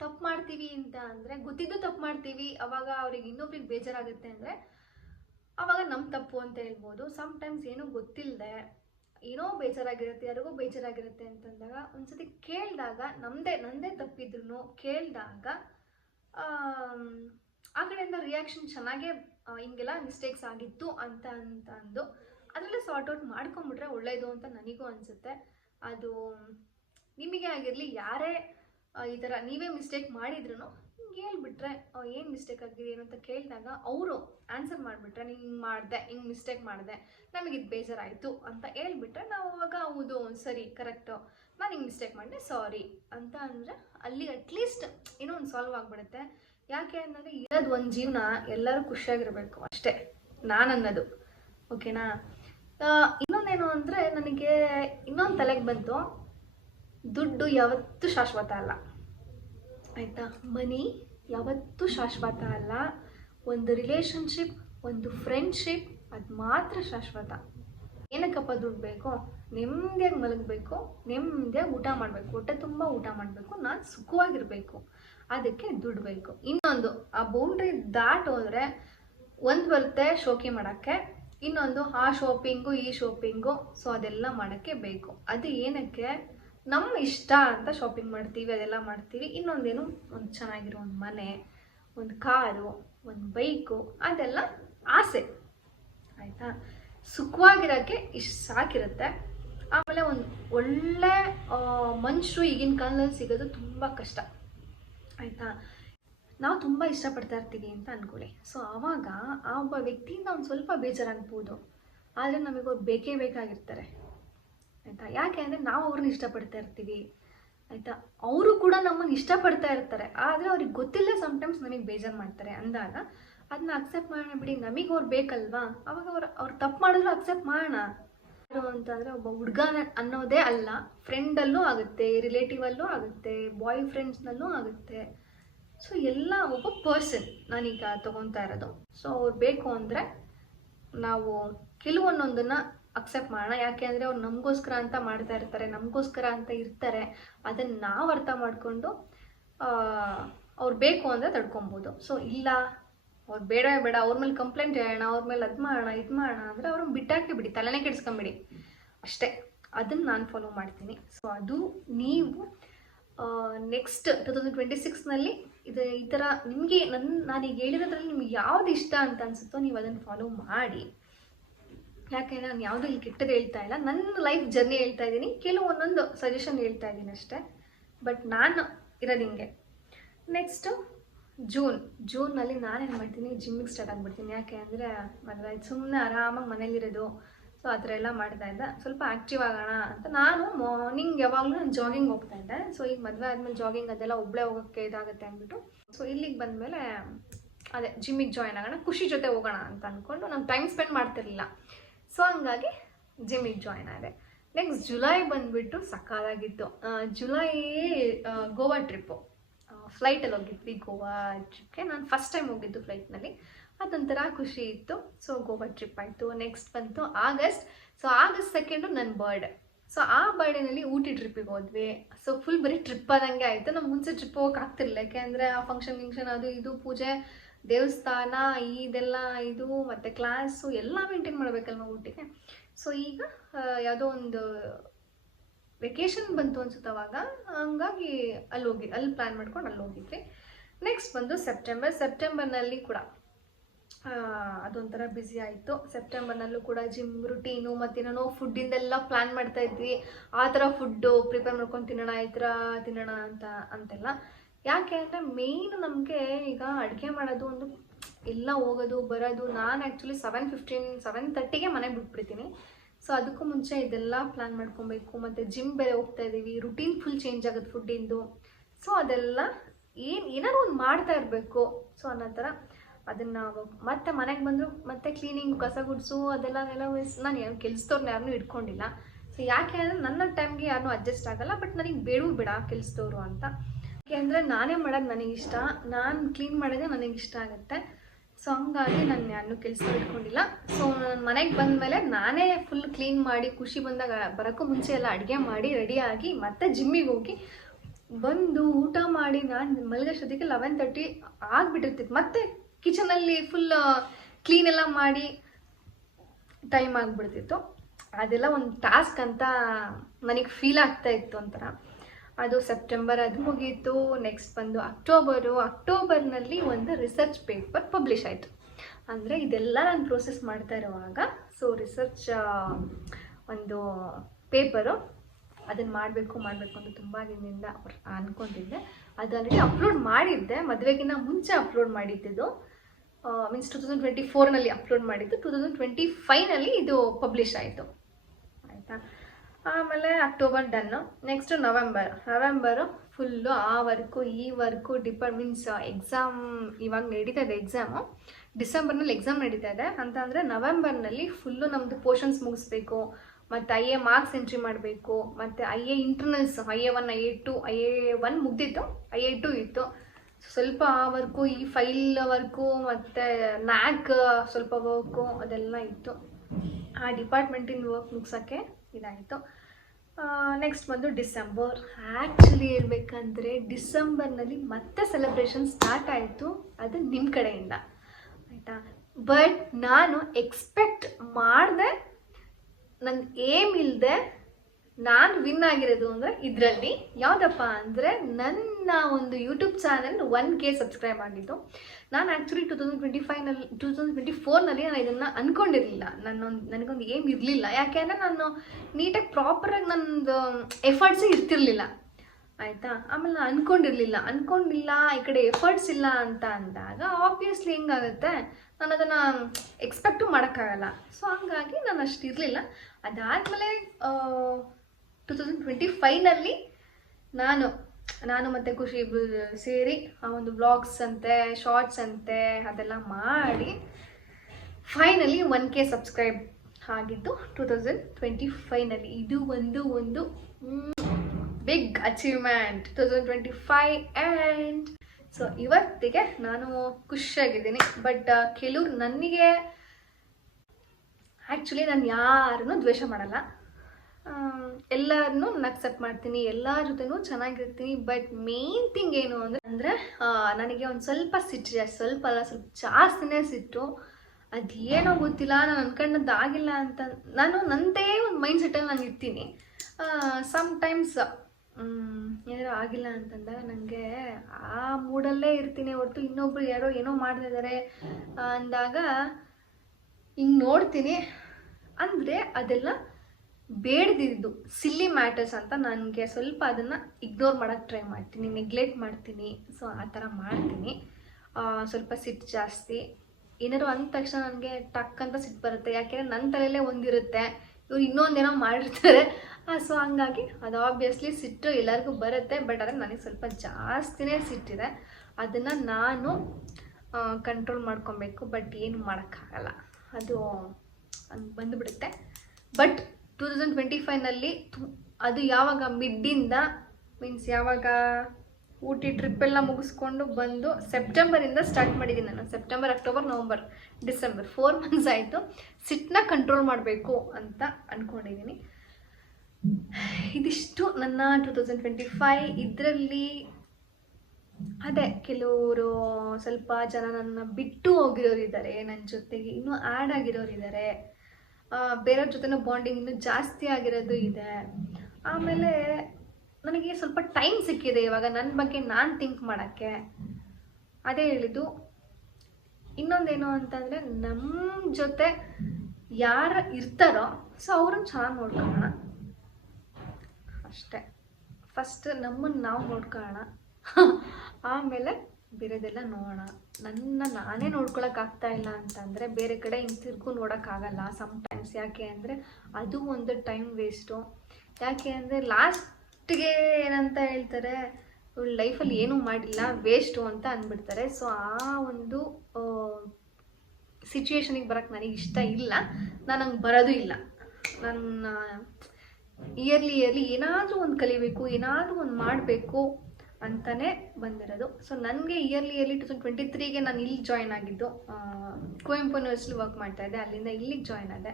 ತಪ್ಪು ಮಾಡ್ತೀವಿ ಅಂತ ಅಂದರೆ, ಗೊತ್ತಿದ್ದು ತಪ್ಪು ಮಾಡ್ತೀವಿ, ಅವಾಗ ಅವ್ರಿಗೆ ಇನ್ನೊಬ್ರಿಗೆ ಬೇಜಾರಾಗುತ್ತೆ ಅಂದರೆ ಅವಾಗ ನಮ್ಮ ತಪ್ಪು ಅಂತ ಹೇಳ್ಬೋದು. ಸಮ್ಟೈಮ್ಸ್ ಏನೂ ಗೊತ್ತಿಲ್ಲದೆ ಏನೋ ಬೇಜಾರಾಗಿರುತ್ತೆ, ಯಾರಿಗೋ ಬೇಜಾರಾಗಿರುತ್ತೆ ಅಂತಂದಾಗ ಒಂದ್ಸತಿ ಕೇಳಿದಾಗ ನಂದೇ ತಪ್ಪಿದ್ರು ಕೇಳಿದಾಗ ಆ ಕಡೆಯಿಂದ ರಿಯಾಕ್ಷನ್ ಚೆನ್ನಾಗೇ ಹಿಂಗೆಲ್ಲ ಮಿಸ್ಟೇಕ್ಸ್ ಆಗಿತ್ತು ಅಂತ ಅಂದು ಅದರಲ್ಲೇ ಸಾರ್ಟ್ ಔಟ್ ಮಾಡ್ಕೊಂಬಿಟ್ರೆ ಒಳ್ಳೆಯದು ಅಂತ ನನಗೂ ಅನಿಸುತ್ತೆ. ಅದು ನಿಮಗೆ ಆಗಿರಲಿ, ಯಾರೇ ಈ ಥರ ನೀವೇ ಮಿಸ್ಟೇಕ್ ಮಾಡಿದ್ರು ಹಿಂಗೆ ಹೇಳ್ಬಿಟ್ರೆ ಏನು ಮಿಸ್ಟೇಕ್ ಆಗಿದೆ ಏನು ಅಂತ ಕೇಳಿದಾಗ ಅವರು ಆನ್ಸರ್ ಮಾಡಿಬಿಟ್ರೆ, ನೀನು ಹಿಂಗೆ ಮಾಡಿದೆ, ಹಿಂಗೆ ಮಿಸ್ಟೇಕ್ ಮಾಡಿದೆ, ನಮಗಿದು ಬೇಜಾರಾಯಿತು ಅಂತ ಹೇಳ್ಬಿಟ್ರೆ ನಾವು ಅವಾಗ ಹೌದು ಸರಿ ಕರೆಕ್ಟು, ನಾನು ಹಿಂಗೆ ಮಿಸ್ಟೇಕ್ ಮಾಡಿದೆ ಸಾರಿ ಅಂತ ಅಂದರೆ ಅಲ್ಲಿ ಅಟ್ಲೀಸ್ಟ್ ಏನೋ ಒಂದು ಸಾಲ್ವ್ ಆಗಿಬಿಡುತ್ತೆ. ಯಾಕೆ ಅಂದರೆ ಇರೋದು ಒಂದು ಜೀವನ, ಎಲ್ಲರೂ ಖುಷಿಯಾಗಿರಬೇಕು ಅಷ್ಟೇ ನಾನು ಅನ್ನೋದು. ಓಕೆನಾ? ಇನ್ನೊಂದೇನು ಅಂದರೆ ನನಗೆ ಇನ್ನೊಂದು ತಲೆಗೆ ಬಂತು, ದುಡ್ಡು ಯಾವತ್ತೂ ಶಾಶ್ವತ ಅಲ್ಲ, ಆಯಿತಾ? ಮನಿ ಯಾವತ್ತೂ ಶಾಶ್ವತ ಅಲ್ಲ. ಒಂದು ರಿಲೇಷನ್ಶಿಪ್, ಒಂದು ಫ್ರೆಂಡ್ಶಿಪ್, ಅದು ಮಾತ್ರ ಶಾಶ್ವತ. ಏನಕ್ಕಪ್ಪ ದುಡ್ಡು ಬೇಕು? ನೆಮ್ಮದಿಯಾಗಿ ಮಲಗಬೇಕು, ನೆಮ್ಮದಿಯಾಗಿ ಊಟ ಮಾಡಬೇಕು, ಹೊಟ್ಟೆ ತುಂಬ ಊಟ ಮಾಡಬೇಕು, ನಾನು ಸುಖವಾಗಿರಬೇಕು, ಅದಕ್ಕೆ ದುಡ್ಡು ಬೇಕು. ಇನ್ನೊಂದು ಆ ಬೌಂಡ್ರಿ ದಾಟೋದ್ರೆ ಒಂದು ಬರುತ್ತೆ ಶೋಕಿ ಮಾಡೋಕ್ಕೆ, ಇನ್ನೊಂದು ಆ ಶಾಪಿಂಗು ಈ ಶಾಪಿಂಗು, ಸೊ ಅದೆಲ್ಲ ಮಾಡೋಕ್ಕೆ ಬೇಕು. ಅದು ಏನಕ್ಕೆ? ನಮ್ಮ ಇಷ್ಟ ಅಂತ ಶಾಪಿಂಗ್ ಮಾಡ್ತೀವಿ, ಅದೆಲ್ಲ ಮಾಡ್ತೀವಿ. ಇನ್ನೊಂದೇನು, ಒಂದು ಚೆನ್ನಾಗಿರೋ ಒಂದು ಮನೆ, ಒಂದು ಕಾರು, ಒಂದು ಬೈಕು, ಅದೆಲ್ಲ ಆಸೆ, ಆಯಿತಾ? ಸುಖವಾಗಿರೋಕ್ಕೆ ಇಷ್ಟು ಸಾಕಿರುತ್ತೆ. ಆಮೇಲೆ ಒಂದು ಒಳ್ಳೆ ಮನುಷ್ಯರು ಈಗಿನ ಕಾಲದಲ್ಲಿ ಸಿಗೋದು ತುಂಬ ಕಷ್ಟ, ಆಯಿತಾ? ನಾವು ತುಂಬ ಇಷ್ಟಪಡ್ತಾ ಇರ್ತೀವಿ ಅಂತ ಅಂದ್ಕೊಳ್ಳಿ. ಸೊ ಆವಾಗ ಆ ಒಬ್ಬ ವ್ಯಕ್ತಿಯಿಂದ ಒಂದು ಸ್ವಲ್ಪ ಬೇಜಾರಾಗ್ಬೋದು, ಆದರೆ ನಮಗೆ ಅವ್ರು ಬೇಕೇ ಬೇಕಾಗಿರ್ತಾರೆ, ಆಯಿತಾ? ಯಾಕೆ ಅಂದರೆ ನಾವು ಅವ್ರನ್ನ ಇಷ್ಟಪಡ್ತಾ ಇರ್ತೀವಿ, ಆಯಿತಾ? ಅವರು ಕೂಡ ನಮ್ಮನ್ನು ಇಷ್ಟಪಡ್ತಾ ಇರ್ತಾರೆ, ಆದರೆ ಅವ್ರಿಗೆ ಗೊತ್ತಿಲ್ಲ ಸಮ್ಟೈಮ್ಸ್ ನಮಗೆ ಬೇಜಾರು ಮಾಡ್ತಾರೆ ಅಂದಾಗ ಅದನ್ನ ಅಕ್ಸೆಪ್ಟ್ ಮಾಡೋಣ ಬಿಡಿ, ನಮಗೆ ಅವ್ರು ಬೇಕಲ್ವಾ, ಅವಾಗ ಅವ್ರು ತಪ್ಪು ಮಾಡಿದ್ರು ಅಕ್ಸೆಪ್ಟ್ ಮಾಡೋಣ. ಅಂತಂದರೆ ಒಬ್ಬ ಹುಡುಗ ಅನ್ನೋದೇ ಅಲ್ಲ, ಫ್ರೆಂಡಲ್ಲೂ ಆಗುತ್ತೆ, ರಿಲೇಟಿವಲ್ಲೂ ಆಗುತ್ತೆ, ಬಾಯ್ ಫ್ರೆಂಡ್ಸ್ನಲ್ಲೂ ಆಗುತ್ತೆ. ಸೊ ಎಲ್ಲ ಒಬ್ಬ ಪರ್ಸನ್ ನಾನೀಗ ತೊಗೊತಾ ಇರೋದು. ಸೊ ಅವ್ರು ಬೇಕು ಅಂದರೆ ನಾವು ಕೆಲವೊಂದೊಂದನ್ನು ಅಕ್ಸೆಪ್ಟ್ ಮಾಡೋಣ. ಯಾಕೆ ಅಂದರೆ ಅವ್ರು ನಮಗೋಸ್ಕರ ಅಂತ ಮಾಡ್ತಾ ಇರ್ತಾರೆ, ನಮಗೋಸ್ಕರ ಅಂತ ಇರ್ತಾರೆ. ಅದನ್ನು ನಾವು ಅರ್ಥ ಮಾಡಿಕೊಂಡು ಅವ್ರು ಬೇಕು ಅಂದರೆ ತಡ್ಕೊಬೋದು. ಸೊ ಇಲ್ಲ ಅವ್ರು ಬೇಡ ಅವ್ರ ಮೇಲೆ ಕಂಪ್ಲೇಂಟ್ ಹೇಳೋಣ, ಅವ್ರ ಮೇಲೆ ಅದು ಮಾಡೋಣ ಇದು ಮಾಡೋಣ ಅಂದರೆ ಅವ್ರನ್ನ ಬಿಟ್ಟಾಕಿ ಬಿಡಿ, ತಲೆನೇ ಕೆಡಿಸ್ಕೊಂಬಿಡಿ ಅಷ್ಟೇ. ಅದನ್ನು ನಾನು ಫಾಲೋ ಮಾಡ್ತೀನಿ. ಸೊ ಅದು ನೀವು ನೆಕ್ಸ್ಟ್ 2026ನಲ್ಲಿ ಈ ಥರ ನಿಮಗೆ ನಾನೀಗ ಹೇಳಿರೋದ್ರಲ್ಲಿ ನಿಮ್ಗೆ ಯಾವ್ದು ಇಷ್ಟ ಅಂತ ಅನಿಸುತ್ತೋ ನೀವು ಅದನ್ನು ಫಾಲೋ ಮಾಡಿ. ಯಾಕೆ ನಾನು ಯಾವುದೂ ಇಲ್ಲಿ ಕೆಟ್ಟದ್ದು ಹೇಳ್ತಾ ಇಲ್ಲ, ನನ್ನ ಲೈಫ್ ಜರ್ನಿ ಹೇಳ್ತಾ ಇದ್ದೀನಿ, ಕೆಲವೊಂದೊಂದು ಸಜೆಷನ್ ಹೇಳ್ತಾ ಇದ್ದೀನಿ ಅಷ್ಟೇ. ಬಟ್ ನಾನು ಇರೋದು ಹಿಂಗೆ. ನೆಕ್ಸ್ಟು ಜೂನಲ್ಲಿ ನಾನೇನು ಮಾಡ್ತೀನಿ, ಜಿಮ್ಮಿಗೆ ಸ್ಟಾರ್ಟ್ ಆಗಿಬಿಡ್ತೀನಿ. ಯಾಕೆ ಅಂದರೆ ಮದುವೆ ಆಯ್ತು, ಸುಮ್ಮನೆ ಆರಾಮಾಗಿ ಮನೇಲಿರೋದು, ಸೊ ಆ ಥರ ಎಲ್ಲ ಮಾಡ್ತಾ ಇದ್ದೆ. ಸ್ವಲ್ಪ ಆ್ಯಕ್ಟಿವ್ ಆಗೋಣ ಅಂತ ನಾನು ಮಾರ್ನಿಂಗ್ ಯಾವಾಗಲೂ ನಾನು ಜಾಗಿಂಗ್ ಹೋಗ್ತಾ ಇದ್ದೆ. ಸೊ ಈಗ ಮದುವೆ ಆದಮೇಲೆ ಜಾಗಿಂಗ್ ಅದೆಲ್ಲ ಒಬ್ಬಳೇ ಹೋಗೋಕ್ಕೆ ಇದಾಗುತ್ತೆ ಅಂದ್ಬಿಟ್ಟು, ಸೊ ಇಲ್ಲಿಗೆ ಬಂದಮೇಲೆ ಅದೇ ಜಿಮ್ಮಿಗೆ ಜಾಯ್ನ್ ಆಗೋಣ, ಖುಷಿ ಜೊತೆ ಹೋಗೋಣ ಅಂತ ಅಂದ್ಕೊಂಡು ನಾನು ಟೈಮ್ ಸ್ಪೆಂಡ್ ಮಾಡ್ತಿರ್ಲಿಲ್ಲ. ಸೊ ಹಂಗಾಗಿ ಜಿಮ್ಮಿಗೆ ಜಾಯ್ನ್ ಆದೆ. ನೆಕ್ಸ್ಟ್ ಜುಲೈ ಬಂದುಬಿಟ್ಟು ಸಕಾಲಾಗಿತ್ತು. ಜುಲೈ ಗೋವಾ ಟ್ರಿಪ್ಪು, ಫ್ಲೈಟಲ್ಲಿ ಹೋಗಿದ್ವಿ ಗೋವಾ ಟ್ರಿಪ್ಗೆ. ನಾನು ಫಸ್ಟ್ ಟೈಮ್ ಹೋಗಿದ್ದು ಫ್ಲೈಟ್ನಲ್ಲಿ, ಅದೊಂಥರ ಖುಷಿ ಇತ್ತು. ಸೊ ಗೋವಾ ಟ್ರಿಪ್ ಆಯಿತು. ನೆಕ್ಸ್ಟ್ ಬಂತು ಆಗಸ್ಟ್. ಸೊ ಆಗಸ್ಟ್ 2 ನನ್ನ ಬರ್ಡೇ. ಸೊ ಆ ಬರ್ಡೇನಲ್ಲಿ ಊಟಿ ಟ್ರಿಪ್ಪಿಗೆ ಹೋದ್ವಿ. ಸೊ ಫುಲ್ ಬರೀ ಟ್ರಿಪ್ ಆದಂಗೆ ಆಯಿತು. ನಮ್ಮ ಮುಂಚೆ ಟ್ರಿಪ್ ಹೋಗೋಕೆ ಆಗ್ತಿರ್ಲಿಲ್ಲ, ಯಾಕೆಂದರೆ ಆ ಫಂಕ್ಷನ್ ಅದು ಇದು ಪೂಜೆ, ದೇವಸ್ಥಾನ, ಇದೆಲ್ಲ ಇದು ಮತ್ತು ಕ್ಲಾಸು ಎಲ್ಲ ಮೇಂಟೈನ್ ಮಾಡಬೇಕಲ್ವ ಊಟಿಗೆ. ಸೊ ಈಗ ಯಾವುದೋ ಒಂದು ವೆಕೇಷನ್ ಬಂತು ಅನ್ಸುತ್ತೆ ಅವಾಗ, ಹಂಗಾಗಿ ಅಲ್ಲಿ ಪ್ಲ್ಯಾನ್ ಮಾಡ್ಕೊಂಡು ಅಲ್ಲಿ ಹೋಗಿದ್ವಿ. ನೆಕ್ಸ್ಟ್ ಬಂದು ಸೆಪ್ಟೆಂಬರ್ನಲ್ಲಿ ಕೂಡ ಅದೊಂಥರ ಬ್ಯುಸಿ ಆಯಿತು. ಸೆಪ್ಟೆಂಬರ್ನಲ್ಲೂ ಕೂಡ ಜಿಮ್ ರುಟೀನು ಮತ್ತು ನಾನು ಫುಡ್ಡಿಂದೆಲ್ಲ ಪ್ಲ್ಯಾನ್ ಮಾಡ್ತಾ ಇದ್ವಿ. ಆ ಥರ ಫುಡ್ಡು ಪ್ರಿಪೇರ್ ಮಾಡ್ಕೊಂಡು ತಿನ್ನೋಣ, ಈ ಥರ ತಿನ್ನೋಣ ಅಂತೆಲ್ಲ. ಯಾಕೆ ಅಂದರೆ ಮೇಯ್ನು ನಮಗೆ ಈಗ ಅಡುಗೆ ಮಾಡೋದು ಒಂದು ಎಲ್ಲ ಹೋಗೋದು ಬರೋದು. ನಾನು ಆ್ಯಕ್ಚುಲಿ 7:30ಗೆ ಮನೆಗೆ ಬಿಟ್ಬಿಡ್ತೀನಿ. ಸೊ ಅದಕ್ಕೂ ಮುಂಚೆ ಇದೆಲ್ಲ ಪ್ಲ್ಯಾನ್ ಮಾಡ್ಕೊಬೇಕು. ಮತ್ತು ಜಿಮ್ ಬೇರೆ ಹೋಗ್ತಾ ಇದ್ದೀವಿ, ರುಟೀನ್ ಫುಲ್ ಚೇಂಜ್ ಆಗುತ್ತೆ ಫುಡ್ಡಿಂದು. ಸೊ ಅದೆಲ್ಲ ಏನಾದ್ರು ಒಂದು ಮಾಡ್ತಾ ಇರಬೇಕು. ಸೊ ಅನ್ನೋ ಥರ ಅದನ್ನು ಮತ್ತೆ ಮನೆಗೆ ಬಂದರು ಮತ್ತೆ ಕ್ಲೀನಿಂಗ್, ಕಸ ಗುಡಿಸು ಅದೆಲ್ಲ ನಾನು ಏನು ಕೆಲಸದವ್ರನ್ನ ಯಾರನ್ನೂ ಇಟ್ಕೊಂಡಿಲ್ಲ. ಸೊ ಯಾಕೆ ಅಂದರೆ ನನ್ನ ಟೈಮ್ಗೆ ಯಾರನ್ನೂ ಅಡ್ಜಸ್ಟ್ ಆಗೋಲ್ಲ. ಬಟ್ ನನಗೆ ಬೇಡ ಕೆಲಸದವರು ಅಂತ. ಯಾಕೆ ಅಂದರೆ ನಾನೇ ಮಾಡೋದು ನನಗಿಷ್ಟ, ನಾನು ಕ್ಲೀನ್ ಮಾಡೋದೇ ನನಗಿಷ್ಟ ಆಗುತ್ತೆ. ಸೊ ಹಂಗಾಗಿ ನಾನು ಯಾರನ್ನೂ ಕೆಲಸದವ್ರು ಇಟ್ಕೊಂಡಿಲ್ಲ. ಸೊ ನಾನು ಮನೆಗೆ ಬಂದಮೇಲೆ ನಾನೇ ಫುಲ್ ಕ್ಲೀನ್ ಮಾಡಿ, ಖುಷಿ ಬಂದಾಗ ಬರೋಕ್ಕೂ ಮುಂಚೆ ಎಲ್ಲ ಅಡುಗೆ ಮಾಡಿ ರೆಡಿಯಾಗಿ ಮತ್ತೆ ಜಿಮ್ಮಿಗೆ ಹೋಗಿ ಬಂದು ಊಟ ಮಾಡಿ ನಾನು ಮಲಗೋಷ್ಟೊತ್ತಿಗೆ 11:30 ಆಗಿಬಿಟ್ಟಿರ್ತಿತ್ತು. ಮತ್ತೆ ಕಿಚನಲ್ಲಿ ಫುಲ್ ಕ್ಲೀನ್ ಎಲ್ಲ ಮಾಡಿ ಟೈಮ್ ಆಗಿಬಿಡ್ತಿತ್ತು. ಅದೆಲ್ಲ ಒಂದು ಟಾಸ್ಕ್ ಅಂತ ನನಗೆ ಫೀಲ್ ಆಗ್ತಾ ಇತ್ತು ಒಂಥರ. ಅದು ಸೆಪ್ಟೆಂಬರ್ ಅದು ಮುಗೀತು. ನೆಕ್ಸ್ಟ್ ಬಂದು ಅಕ್ಟೋಬರ್ನಲ್ಲಿ ಒಂದು ರಿಸರ್ಚ್ ಪೇಪರ್ ಪಬ್ಲಿಷ್ ಆಯಿತು. ಅಂದರೆ ಇದೆಲ್ಲ ನಾನು ಪ್ರೋಸೆಸ್ ಮಾಡ್ತಾ ಇರುವಾಗ ಸೊ ರಿಸರ್ಚ್ ಒಂದು ಪೇಪರು ಅದನ್ನು ಮಾಡಬೇಕು ಅಂತ ತುಂಬ ದಿನದಿಂದ ಅಂದ್ಕೊಂಡಿದ್ದೆ. ಅದು ಆಲ್ರೆಡಿ ಅಪ್ಲೋಡ್ ಮಾಡಿದ್ದೆ, ಮದುವೆಗಿನ್ನ ಮುಂಚೆ ಅಪ್ಲೋಡ್ ಮಾಡಿದ್ದು. ಮೀನ್ಸ್ 2024ನಲ್ಲಿ ಅಪ್ಲೋಡ್ ಮಾಡಿದ್ದು, 2025ನಲ್ಲಿ ಇದು ಪಬ್ಲಿಷ್ ಆಯಿತು. ಆಯಿತಾ. ಆಮೇಲೆ ಅಕ್ಟೋಬರ್ ಡನ್ನು. ನೆಕ್ಸ್ಟು ನವೆಂಬರು ಫುಲ್ಲು ಆ ವರ್ಕು ಈ ವರ್ಕು ಮೀನ್ಸ್ ಎಕ್ಸಾಮ್ ಇವಾಗ ನಡೀತಾ ಇದೆ. ಎಕ್ಸಾಮು ಡಿಸೆಂಬರ್ನಲ್ಲಿ ಎಕ್ಸಾಮ್ ನಡೀತಾ ಇದೆ ಅಂತ. ಅಂದರೆ ನವೆಂಬರ್ನಲ್ಲಿ ಫುಲ್ಲು ನಮ್ಮದು ಪೋರ್ಷನ್ಸ್ ಮುಗಿಸ್ಬೇಕು. ಮತ್ತು IA ಮಾರ್ಕ್ಸ್ ಎಂಟ್ರಿ ಮಾಡಬೇಕು. ಮತ್ತು IA internals IA1 IA2 IA1 ಮುಗ್ದಿತ್ತು, IA2 ಇತ್ತು. ಸ್ವಲ್ಪ ಆ ವರ್ಕು, ಈ ಫೈಲ್ ವರ್ಕು ಮತ್ತು ನ್ಯಾಕ್ ಸ್ವಲ್ಪ ವರ್ಕು ಅದೆಲ್ಲ ಇತ್ತು. ಆ ಡಿಪಾರ್ಟ್ಮೆಂಟಿನ ವರ್ಕ್ ಮುಗ್ಸೋಕ್ಕೆ ಇದಾಯಿತು. ನೆಕ್ಸ್ಟ್ ಬಂದು ಡಿಸೆಂಬರ್. ಆ್ಯಕ್ಚುಲಿ ಹೇಳ್ಬೇಕಂದ್ರೆ ಡಿಸೆಂಬರ್ನಲ್ಲಿ ಮತ್ತೆ ಸೆಲೆಬ್ರೇಷನ್ ಸ್ಟಾರ್ಟ್ ಆಯಿತು. ಅದು ನಿಮ್ಮ ಕಡೆಯಿಂದ ಆಯಿತಾ. ಬಟ್ ನಾನು ಎಕ್ಸ್ಪೆಕ್ಟ್ ಮಾಡಿದೆ, ನನ್ನ ಏಮ್ ಇಲ್ಲದೆ ನಾನು ವಿನ್ ಆಗಿರೋದು ಅಂದರೆ ಇದರಲ್ಲಿ ಯಾವುದಪ್ಪ ಅಂದರೆ ನನ್ನ ಒಂದು ಯೂಟ್ಯೂಬ್ ಚಾನಲ್ 1K ಸಬ್ಸ್ಕ್ರೈಬ್ ಆಗಿದ್ದು. ನಾನು ಆ್ಯಕ್ಚುಲಿ 2024ನಲ್ಲಿ ನಾನು ಇದನ್ನು ಅಂದ್ಕೊಂಡಿರಲಿಲ್ಲ. ನನಗೊಂದು ಏಮ್ ಇರಲಿಲ್ಲ. ಯಾಕೆ ಅಂದರೆ ನಾನು ನೀಟಾಗಿ ಪ್ರಾಪರಾಗಿ ನನ್ನದು ಎಫರ್ಟ್ಸೇ ಇರ್ತಿರಲಿಲ್ಲ ಆಯಿತಾ. ಆಮೇಲೆ ನಾನು ಅಂದ್ಕೊಂಡಿಲ್ಲ ಈ ಕಡೆ ಎಫರ್ಟ್ಸ್ ಇಲ್ಲ ಅಂತ ಅಂದಾಗ ಆಬ್ವಿಯಸ್ಲಿ ಹೆಂಗಾಗುತ್ತೆ, ನಾನು ಅದನ್ನು ಎಕ್ಸ್ಪೆಕ್ಟು ಮಾಡೋಕ್ಕಾಗಲ್ಲ. ಸೊ ಹಂಗಾಗಿ ನಾನು ಅಷ್ಟು ಇರಲಿಲ್ಲ. ಅದಾದಮೇಲೆ 2025ನಲ್ಲಿ ನಾನು ಮತ್ತು ಖುಷಿ ಇಬ್ಬರು ಸೇರಿ ಆ ಒಂದು ವ್ಲಾಗ್ಸ್ ಅಂತೆ, ಶಾರ್ಟ್ಸ್ ಅಂತೆ ಅದೆಲ್ಲ ಮಾಡಿ ಫೈನಲಿ 1K ಸಬ್ಸ್ಕ್ರೈಬ್ ಆಗಿದ್ದು 2025ನಲ್ಲಿ. ಇದು ಒಂದು ಬಿಗ್ ಅಚೀವ್ಮೆಂಟ್ 2025. ಆ್ಯಂಡ್ ಸೊ ಇವತ್ತಿಗೆ ನಾನು ಖುಷಿಯಾಗಿದ್ದೀನಿ. ಬಟ್ ಕೆಲವ್ರು ನನಗೆ ಆ್ಯಕ್ಚುಲಿ ನಾನು ಯಾರನ್ನೂ ದ್ವೇಷ ಮಾಡಲ್ಲ, ಎಲ್ಲರನ್ನೂ ನಾನು ಅಕ್ಸೆಪ್ಟ್ ಮಾಡ್ತೀನಿ, ಎಲ್ಲರ ಜೊತೆನೂ ಚೆನ್ನಾಗಿರ್ತೀನಿ. ಬಟ್ ಮೇನ್ ಥಿಂಗ್ ಏನು ಅಂದರೆ ನನಗೆ ಒಂದು ಸ್ವಲ್ಪ ಸಿಟ್ಟು, ಸ್ವಲ್ಪ ಜಾಸ್ತಿನೇ ಸಿಟ್ಟು. ಅದೇನೋ ಗೊತ್ತಿಲ್ಲ, ನಾನು ಅಂದ್ಕೊಂಡದ್ದು ಆಗಿಲ್ಲ ಅಂತ ನಾನು ನನ್ನದೇ ಒಂದು ಮೈಂಡ್ ಸೆಟ್ಟಲ್ಲಿ ನಾನು ಇರ್ತೀನಿ. ಸಮ್ಟೈಮ್ಸ್ ಏನಾದ್ರು ಆಗಿಲ್ಲ ಅಂತಂದಾಗ ನನಗೆ ಆ ಮೂಡಲ್ಲೇ ಇರ್ತೀನಿ ಹೊರತು ಇನ್ನೊಬ್ರು ಯಾರೋ ಏನೋ ಮಾಡ್ತಿದ್ದಾರೆ ಅಂದಾಗ ಹಿಂಗೆ ನೋಡ್ತೀನಿ. ಅಂದರೆ ಅದೆಲ್ಲ ಬೇಡದಿದ್ದು ಸಿಲ್ಲಿ ಮ್ಯಾಟರ್ಸ್ ಅಂತ ನನಗೆ ಸ್ವಲ್ಪ ಅದನ್ನು ಇಗ್ನೋರ್ ಮಾಡೋಕ್ಕೆ ಟ್ರೈ ಮಾಡ್ತೀನಿ, ನೆಗ್ಲೆಕ್ಟ್ ಮಾಡ್ತೀನಿ. ಸೊ ಆ ಥರ ಮಾಡ್ತೀನಿ. ಸ್ವಲ್ಪ ಸಿಟ್ಟು ಜಾಸ್ತಿ. ಏನಾದ್ರು ಅಂದ ತಕ್ಷಣ ನನಗೆ ಟಕ್ ಅಂತ ಸಿಟ್ಟು ಬರುತ್ತೆ. ಯಾಕೆಂದರೆ ನನ್ನ ತಲೆಯಲ್ಲೇ ಒಂದಿರುತ್ತೆ, ಇವ್ರು ಇನ್ನೊಂದೇನೋ ಮಾಡಿರ್ತಾರೆ. ಸೊ ಹಂಗಾಗಿ ಅದು ಆಬ್ವಿಯಸ್ಲಿ ಸಿಟ್ಟು ಎಲ್ಲರಿಗೂ ಬರುತ್ತೆ. ಬಟ್ ಆದರೆ ನನಗೆ ಸ್ವಲ್ಪ ಜಾಸ್ತಿನೇ ಸಿಟ್ಟಿದೆ. ಅದನ್ನು ನಾನು ಕಂಟ್ರೋಲ್ ಮಾಡ್ಕೊಬೇಕು. ಬಟ್ ಏನು ಮಾಡೋಕ್ಕಾಗಲ್ಲ, ಅದು ಹಂಗೆ ಬಂದುಬಿಡುತ್ತೆ. ಬಟ್ 2025ನಲ್ಲಿ ಅದು ಯಾವಾಗ ಮಿಡ್ಡಿಂದ ಮೀನ್ಸ್ ಯಾವಾಗ ಊಟಿ ಟ್ರಿಪ್ಪೆಲ್ಲ ಮುಗಿಸ್ಕೊಂಡು ಬಂದು ಸೆಪ್ಟೆಂಬರಿಂದ ಸ್ಟಾರ್ಟ್ ಮಾಡಿದ್ದೀನಿ ನಾನು. September, October, November, December 4 months ಆಯಿತು. ಸಿಟ್ಟನ್ನ ಕಂಟ್ರೋಲ್ ಮಾಡಬೇಕು ಅಂತ ಅಂದ್ಕೊಂಡಿದ್ದೀನಿ. ಇದಿಷ್ಟು ನನ್ನ 2025. ಇದರಲ್ಲಿ ಅದೇ ಕೆಲವರು ಸ್ವಲ್ಪ ಜನ ನನ್ನ ಬಿಟ್ಟು ಹೋಗಿರೋರಿದ್ದಾರೆ, ನನ್ನ ಜೊತೆಗೆ ಇನ್ನೂ ಆ್ಯಡ್ ಆಗಿರೋರಿದ್ದಾರೆ, ಬೇರೆಯವ್ರ ಜೊತೆನೂ ಬಾಂಡಿಂಗ್ ಇನ್ನೂ ಜಾಸ್ತಿ ಆಗಿರೋದು ಇದೆ. ಆಮೇಲೆ ನನಗೆ ಸ್ವಲ್ಪ ಟೈಮ್ ಸಿಕ್ಕಿದೆ ಇವಾಗ ನನ್ನ ಬಗ್ಗೆ ನಾನು ಥಿಂಕ್ ಮಾಡೋಕ್ಕೆ. ಅದೇ ಹೇಳಿದ್ದು, ಇನ್ನೊಂದೇನು ಅಂತಂದರೆ ನಮ್ಮ ಜೊತೆ ಯಾರು ಇರ್ತಾರೋ ಸೊ ಅವ್ರನ್ನ ಚೆನ್ನಾಗಿ ನೋಡ್ಕೊಳ್ಳೋಣ ಅಷ್ಟೇ. ಫಸ್ಟ್ ನಮ್ಮನ್ನು ನಾವು ನೋಡ್ಕೊಳ್ಳೋಣ, ಆಮೇಲೆ ಬೇರೆದೆಲ್ಲ ನೋಡೋಣ. ನಾನೇ ನೋಡ್ಕೊಳಕ್ಕಾಗ್ತಾ ಇಲ್ಲ ಅಂತಂದರೆ ಬೇರೆ ಕಡೆ ಹಿಂತಿರ್ಗೂ ನೋಡೋಕ್ಕಾಗಲ್ಲ ಸಮ್ಟೈಮ್ಸ್. ಯಾಕೆ ಅಂದರೆ ಅದು ಒಂದು ಟೈಮ್ ವೇಸ್ಟು. ಯಾಕೆ ಅಂದರೆ ಲಾಸ್ಟ್ಗೆ ಏನಂತ ಹೇಳ್ತಾರೆ, ಲೈಫಲ್ಲಿ ಏನೂ ಮಾಡಿಲ್ಲ ವೇಸ್ಟು ಅಂತ ಅಂದ್ಬಿಡ್ತಾರೆ. ಸೊ ಆ ಒಂದು ಸಿಚುವೇಶನಿಗೆ ಬರೋಕ್ಕೆ ನನಗೆ ಇಷ್ಟ ಇಲ್ಲ, ನಾನು ಹಂಗೆ ಬರೋದು ಇಲ್ಲ. ನನ್ನ ಇಯರ್ಲಿ ಏನಾದರೂ ಒಂದು ಕಲಿಬೇಕು, ಏನಾದರೂ ಒಂದು ಮಾಡಬೇಕು ಅಂತಲೇ ಬಂದಿರೋದು. ಸೊ ನನಗೆ ಇಯರ್ಲಿ 2023ಗೆ ನಾನು ಇಲ್ಲಿ ಜಾಯ್ನ್ ಆಗಿದ್ದು, ಕುವೆಂಪು ಯೂನಿವರ್ಸಿಟಿ ವರ್ಕ್ ಮಾಡ್ತಾಯಿದ್ದೆ, ಅಲ್ಲಿಂದ ಇಲ್ಲಿಗೆ ಜಾಯ್ನ್ ಆದೆ.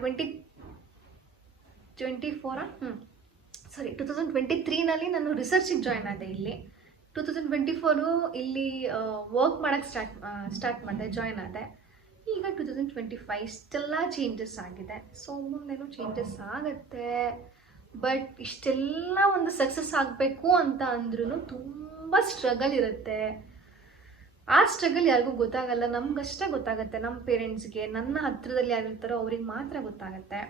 2023ನಲ್ಲಿ ನಾನು ರಿಸರ್ಚಿಗೆ ಜಾಯ್ನ್ ಆದೆ. ಇಲ್ಲಿ 2024 ಇಲ್ಲಿ ವರ್ಕ್ ಮಾಡೋಕ್ಕೆ ಸ್ಟಾರ್ಟ್ ಮಾಡಿದೆ, ಜಾಯ್ನ್ ಆದೆ. ಈಗ 2025 ಇಷ್ಟೆಲ್ಲ ಚೇಂಜಸ್ ಆಗಿದೆ. ಸೊ ಮುಂದೇನು ಚೇಂಜಸ್ ಆಗುತ್ತೆ, ಬಟ್ ಇಷ್ಟೆಲ್ಲ ಒಂದು ಸಕ್ಸಸ್ ಆಗಬೇಕು ಅಂತ ಅಂದ್ರೂ ತುಂಬ ಸ್ಟ್ರಗಲ್ ಇರುತ್ತೆ. ಆ ಸ್ಟ್ರಗಲ್ ಯಾರಿಗೂ ಗೊತ್ತಾಗಲ್ಲ, ನಮಗಷ್ಟೇ ಗೊತ್ತಾಗುತ್ತೆ. ನಮ್ಮ ಪೇರೆಂಟ್ಸ್ಗೆ, ನನ್ನ ಹತ್ರದಲ್ಲಿ ಯಾರಿರ್ತಾರೋ ಅವ್ರಿಗೆ ಮಾತ್ರ ಗೊತ್ತಾಗತ್ತೆ.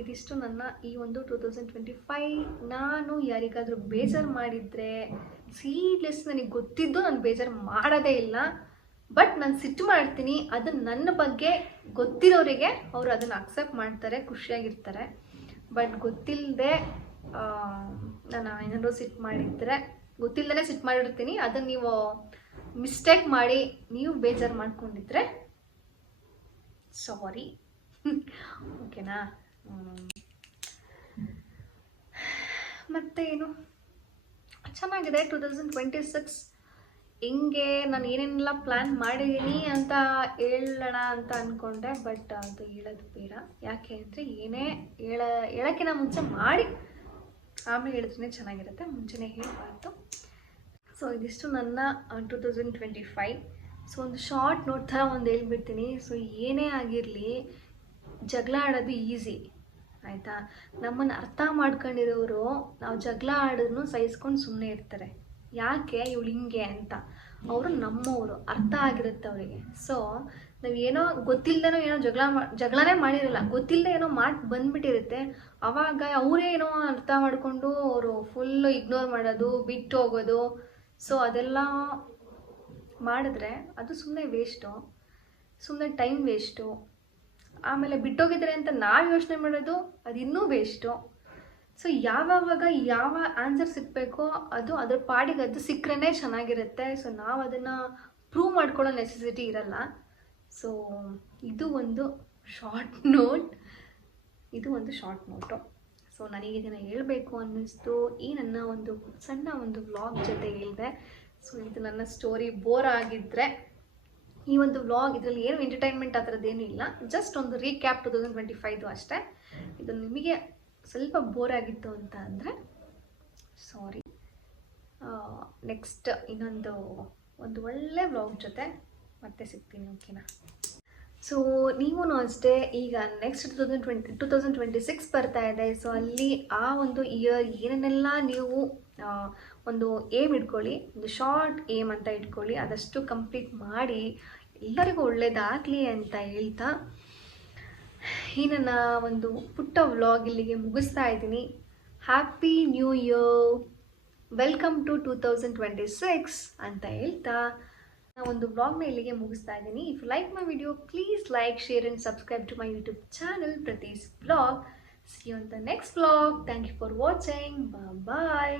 ಇದಿಷ್ಟು ನನ್ನ ಈ ಒಂದು 2025. ನಾನು ಯಾರಿಗಾದರೂ ಬೇಜಾರು ಮಾಡಿದರೆ ಸೀರಿಯಸ್, ನನಗೆ ಗೊತ್ತಿದ್ದು ನಾನು ಬೇಜಾರು ಮಾಡೋದೇ ಇಲ್ಲ. ಬಟ್ ನಾನು ಸಿಟ್ಟು ಮಾಡ್ತೀನಿ, ಅದು ನನ್ನ ಬಗ್ಗೆ ಗೊತ್ತಿರೋರಿಗೆ ಅವರು ಅದನ್ನು ಅಕ್ಸೆಪ್ಟ್ ಮಾಡ್ತಾರೆ, ಖುಷಿಯಾಗಿರ್ತಾರೆ. ಬಟ್ ಗೊತ್ತಿಲ್ಲದೆ ನಾನು ಏನಾದರೂ ಸಿಟ್ಟು ಮಾಡಿದರೆ, ಗೊತ್ತಿಲ್ಲದೇ ಸಿಟ್ಟು ಮಾಡಿರ್ತೀನಿ, ಅದನ್ನು ನೀವು ಮಿಸ್ಟೇಕ್ ಮಾಡಿ ನೀವು ಬೇಜಾರು ಮಾಡ್ಕೊಂಡಿದ್ರೆ ಸಾರಿ. ಓಕೆನಾ? ಮತ್ತೆ ಏನು ಚೆನ್ನಾಗಿದೆ 2026. ಹಿಂಗೆ ನಾನು ಏನೇನೆಲ್ಲ ಪ್ಲ್ಯಾನ್ ಮಾಡಿದ್ದೀನಿ ಅಂತ ಹೇಳೋಣ ಅಂತ ಅಂದ್ಕೊಂಡೆ, ಬಟ್ ಅದು ಹೇಳೋದು ಬೇಡ. ಯಾಕೆ ಅಂದರೆ ಏನೇ ಹೇಳೋಕ್ಕಿಂತ ಮುಂಚೆ ಮಾಡಿ ಆಮೇಲೆ ಹೇಳಿದ್ರೆ ಚೆನ್ನಾಗಿರುತ್ತೆ, ಮುಂಚೆನೇ ಹೇಳಬಾರ್ದು. ಸೊ ಇದಿಷ್ಟು ನನ್ನ 2025. ಸೊ ಒಂದು ಶಾರ್ಟ್ ನೋಟ್ ಥರ ಒಂದು ಹೇಳ್ಬಿಡ್ತೀನಿ. ಸೊ ಏನೇ ಆಗಿರಲಿ ಜಗಳ ಆಡೋದು ಈಸಿ, ಆಯಿತಾ? ನಮ್ಮನ್ನು ಅರ್ಥ ಮಾಡ್ಕೊಂಡಿರೋರು ನಾವು ಜಗಳ ಆಡೋದನ್ನು ಸಹಿಸ್ಕೊಂಡು ಸುಮ್ಮನೆ ಇರ್ತಾರೆ. ಯಾಕೆ ಇವಳು ಹಿಂಗೆ ಅಂತ, ಅವರು ನಮ್ಮವರು, ಅರ್ಥ ಆಗಿರುತ್ತೆ ಅವರಿಗೆ. ಸೊ ನಾವೇನೋ ಗೊತ್ತಿಲ್ಲದೇನೋ ಏನೋ ಜಗಳನೇ ಮಾಡಿರಲ್ಲ, ಗೊತ್ತಿಲ್ಲದೆ ಏನೋ ಮಾತು ಬಂದ್ಬಿಟ್ಟಿರುತ್ತೆ. ಆವಾಗ ಅವರೇ ಏನೋ ಅರ್ಥ ಮಾಡಿಕೊಂಡು ಅವರು ಫುಲ್ಲು ಇಗ್ನೋರ್ ಮಾಡೋದು, ಬಿಟ್ಟು ಹೋಗೋದು. ಸೊ ಅದೆಲ್ಲ ಮಾಡಿದ್ರೆ ಅದು ಸುಮ್ಮನೆ ವೇಸ್ಟು, ಸುಮ್ಮನೆ ಟೈಮ್ ವೇಸ್ಟು. ಆಮೇಲೆ ಬಿಟ್ಟೋಗಿದ್ದಾರೆ ಅಂತ ನಾವು ಯೋಚನೆ ಮಾಡೋದು ಅದು ಇನ್ನೂ ವೇಸ್ಟು. ಸೊ ಯಾವಾಗ ಯಾವ ಆನ್ಸರ್ ಸಿಗಬೇಕೋ ಅದು ಅದ್ರ ಪಾಡಿಗೆ ಅದು ಸಿಕ್ಕರೆ ಚೆನ್ನಾಗಿರುತ್ತೆ. ಸೊ ನಾವು ಅದನ್ನು ಪ್ರೂವ್ ಮಾಡ್ಕೊಳ್ಳೋ ನೆಸೆಸಿಟಿ ಇರಲ್ಲ. ಸೊ ಇದು ಒಂದು ಶಾರ್ಟ್ ನೋಟು. ಸೊ ನನಗೆ ಇದನ್ನು ಹೇಳಬೇಕು ಅನ್ನಿಸ್ತು. ಈ ನನ್ನ ಒಂದು ಸಣ್ಣ ಒಂದು ವ್ಲಾಗ್ ಜೊತೆ ಹೇಳಿದೆ. ಸೊ ಇದು ನನ್ನ ಸ್ಟೋರಿ. ಬೋರ್ ಆಗಿದ್ದರೆ ಈ ಒಂದು ವ್ಲಾಗ್, ಇದರಲ್ಲಿ ಏನು ಎಂಟರ್ಟೈನ್ಮೆಂಟ್ ಆ ಥರದ್ದೇನೂ ಇಲ್ಲ, ಜಸ್ಟ್ ಒಂದು ರೀಕ್ಯಾಪ್ 2025 ಅಷ್ಟೇ. ಇದು ನಿಮಗೆ ಸ್ವಲ್ಪ ಬೋರ್ ಆಗಿತ್ತು ಅಂತ ಅಂದರೆ ಸಾರಿ. ನೆಕ್ಸ್ಟ್ ಇನ್ನೊಂದು ಒಳ್ಳೆ ವ್ಲಾಗ್ ಜೊತೆ ಮತ್ತೆ ಸಿಗ್ತೀನಿ, ಓಕೆನಾ? ಸೊ ನೀವೂ ಅಷ್ಟೇ, ಈಗ ನೆಕ್ಸ್ಟ್ 2026 ಬರ್ತಾ ಇದೆ. ಸೊ ಅಲ್ಲಿ ಆ ಒಂದು ಇಯರ್ ಏನೇನೆಲ್ಲ ನೀವು ಒಂದು ಏಮ್ ಇಟ್ಕೊಳ್ಳಿ, ಒಂದು ಶಾರ್ಟ್ ಏಮ್ ಅಂತ ಇಟ್ಕೊಳ್ಳಿ, ಅದಷ್ಟು ಕಂಪ್ಲೀಟ್ ಮಾಡಿ ಎಲ್ಲರಿಗೂ ಒಳ್ಳೆಯದಾಗಲಿ ಅಂತ ಹೇಳ್ತಾ ಈ ನನ್ನ ಒಂದು ಪುಟ್ಟ ವ್ಲಾಗ್ ಇಲ್ಲಿಗೆ ಮುಗಿಸ್ತಾ ಇದ್ದೀನಿ. Happy new year, welcome to 2026 ಅಂತ ಹೇಳ್ತಾ ಒಂದು ವ್ಲಾಗ್ನ ಇಲ್ಲಿಗೆ ಮುಗಿಸ್ತಾ ಇದ್ದೀನಿ. If you like my video, please like, share and subscribe to my YouTube channel Prathees vlog. See you on the next vlog. Thank you for watching. Bye bye.